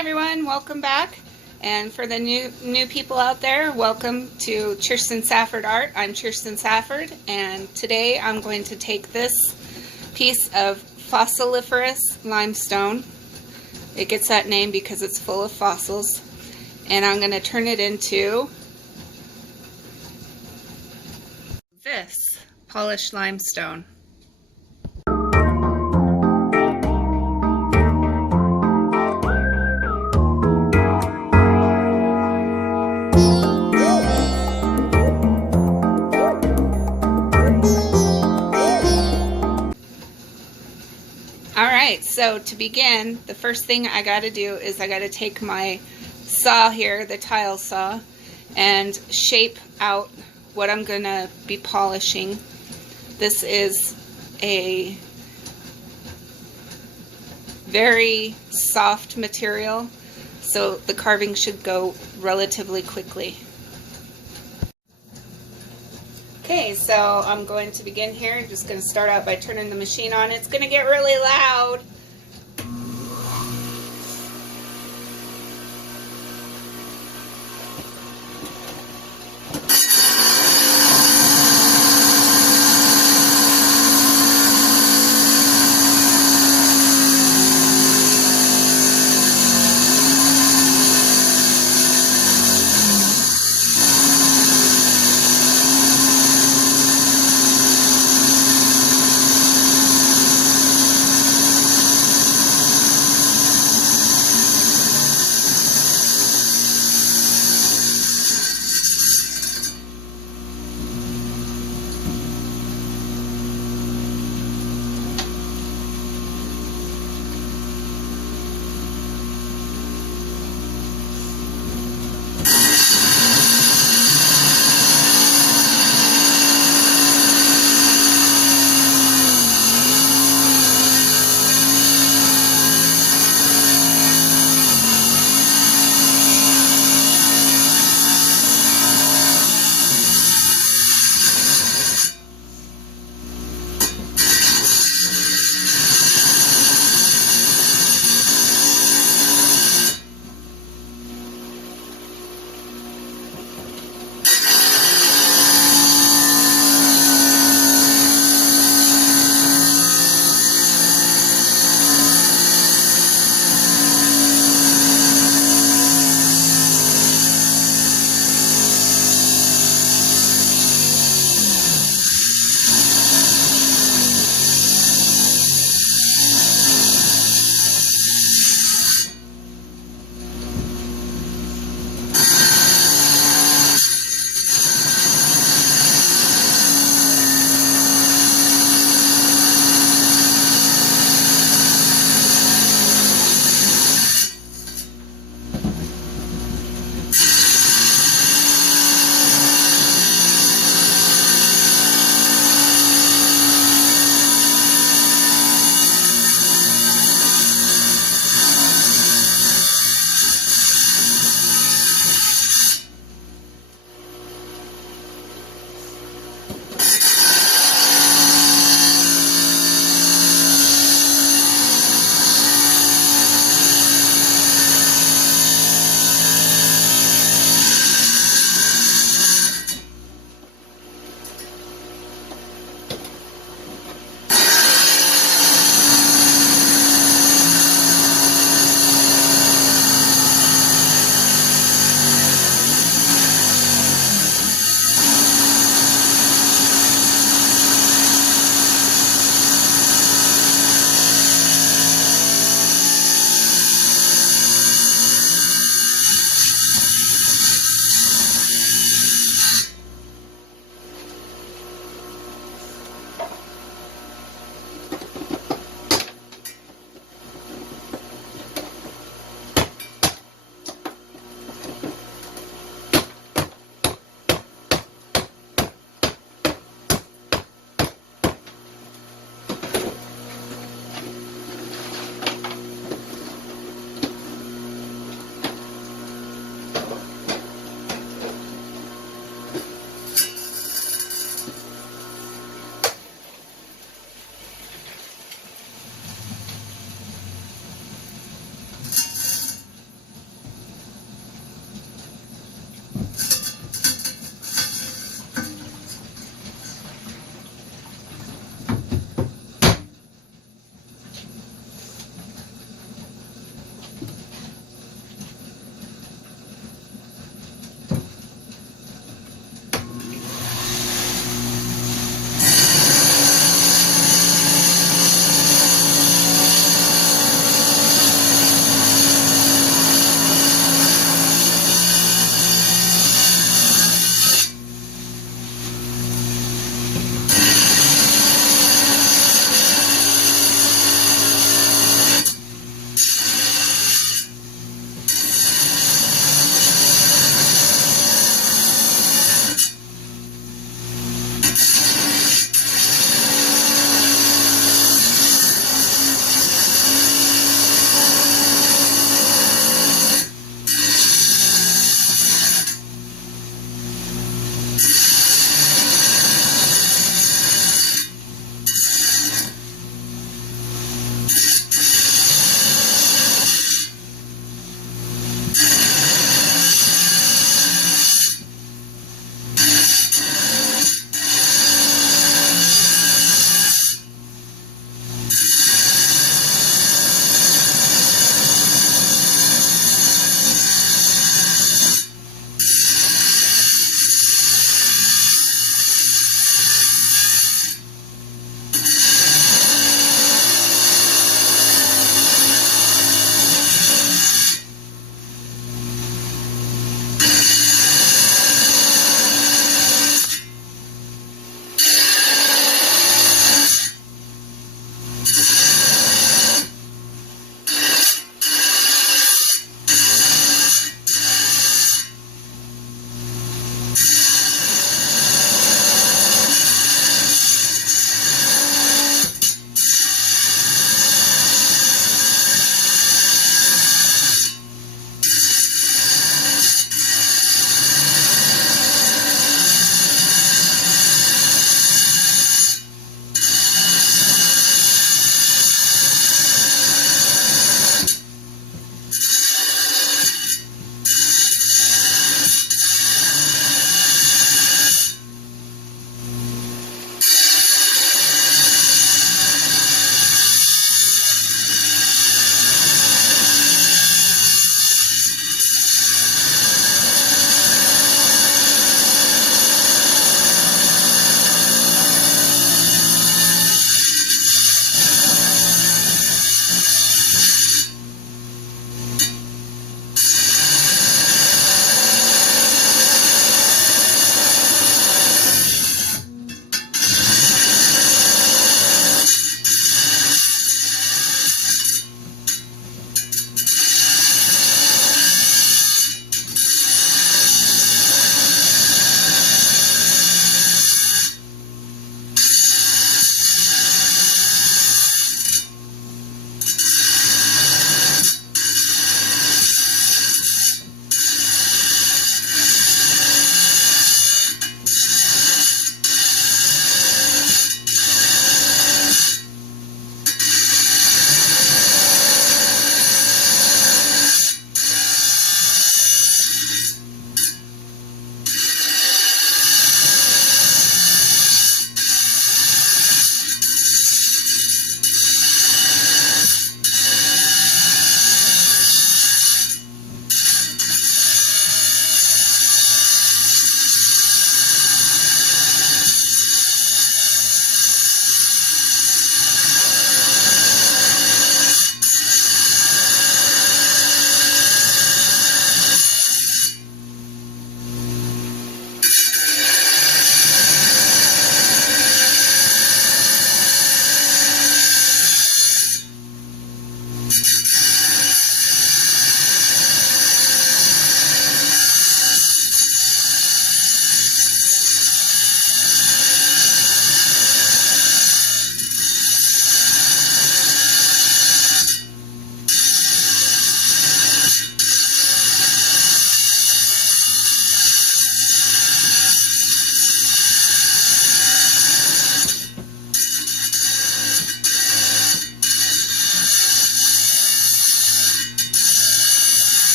everyone, welcome back. And for the new people out there, welcome to Kirsten Safford Art. I'm Kirsten Safford, and today I'm going to take this piece of fosiliferous limestone. It gets that name because it's full of fossils, and I'm going to turn it into this polished limestone. Alright, so to begin, the first thing I got to do is I got to take my saw here, the tile saw, and shape out what I'm going to be polishing. This is a very soft material, so the carving should go relatively quickly. Okay, so I'm going to begin here. I'm just going to start out by turning the machine on. It's going to get really loud.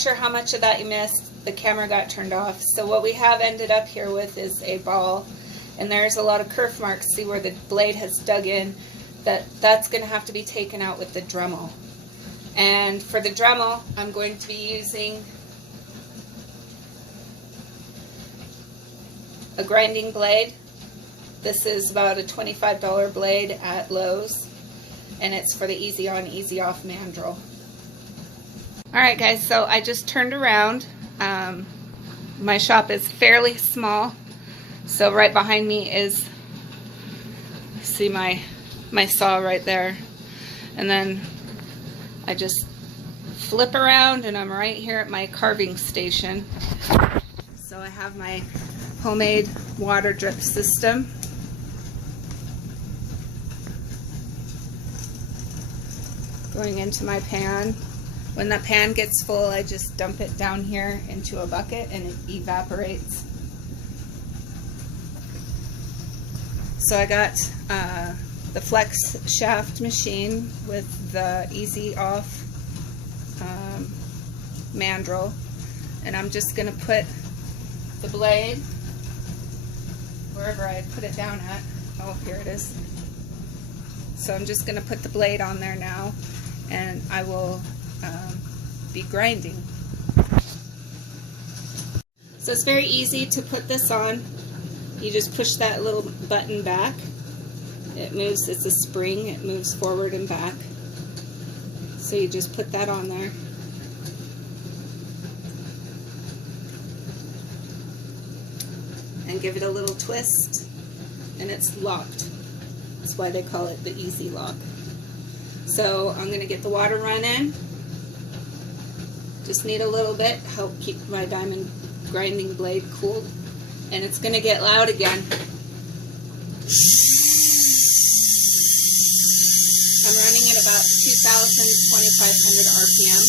sure how much of that you missed. The camera got turned off. So what we have ended up here with is a ball, and there's a lot of kerf marks. See where the blade has dug in? That's going to have to be taken out with the Dremel. And for the Dremel, I'm going to be using a grinding blade. This is about a $25 blade at Lowe's, and it's for the easy on, easy off mandrel. Alright guys, so I just turned around. My shop is fairly small, so right behind me is, see my saw right there, and then I just flip around and I'm right here at my carving station. So I have my homemade water drip system. Going into my pan. When the pan gets full, I just dump it down here into a bucket and it evaporates. So I got the flex shaft machine with the easy off mandrel, and I'm just going to put the blade wherever I put it down at. Oh, here it is. So I'm just going to put the blade on there now, and I will be grinding. So it's very easy to put this on. You just push that little button back. It moves, it's a spring, it moves forward and back. So you just put that on there. And give it a little twist, and it's locked. That's why they call it the easy lock. So I'm going to get the water running. Just need a little bit, help keep my diamond grinding blade cooled. And it's going to get loud again. I'm running at about 2,500 RPM.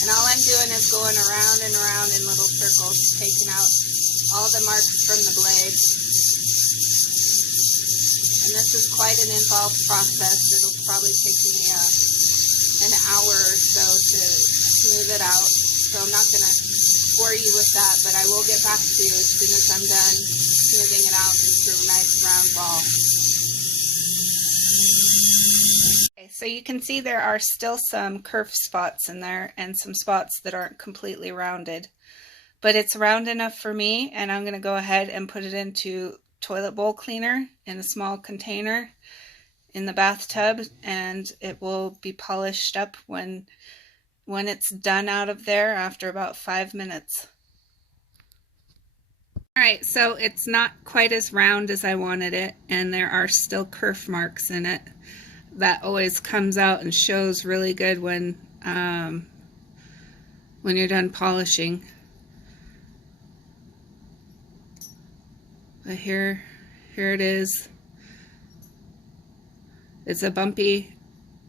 And all I'm doing is going around and around in little circles, taking out all the marks from the blade. And this is quite an involved process. It'll probably take me an hour or so to smooth it out. So I'm not going to bore you with that, but I will get back to you as soon as I'm done smoothing it out into a nice round ball. So you can see there are still some kerf spots in there and some spots that aren't completely rounded. But it's round enough for me, and I'm going to go ahead and put it into toilet bowl cleaner in a small container in the bathtub, and it will be polished up when it's done out of there after about 5 minutes. Alright, so it's not quite as round as I wanted it, and there are still kerf marks in it. That always comes out and shows really good when you're done polishing. But here it is. It's a bumpy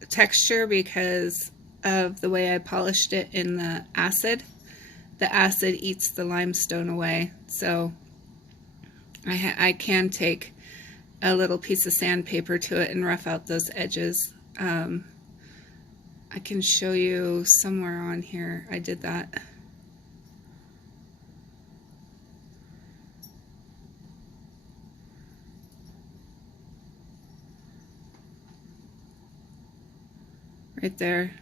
texture because of the way I polished it in the acid. The acid eats the limestone away, so I can take a little piece of sandpaper to it and rough out those edges. I can show you somewhere on here. I did that. Right there.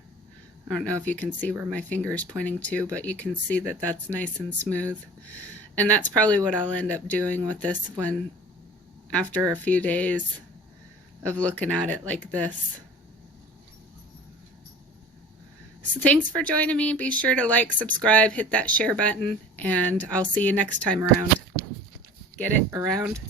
I don't know if you can see where my finger is pointing to, but you can see that that's nice and smooth. And that's probably what I'll end up doing with this one after a few days of looking at it like this. So thanks for joining me. Be sure to like, subscribe, hit that share button, and I'll see you next time around. Get it? Around?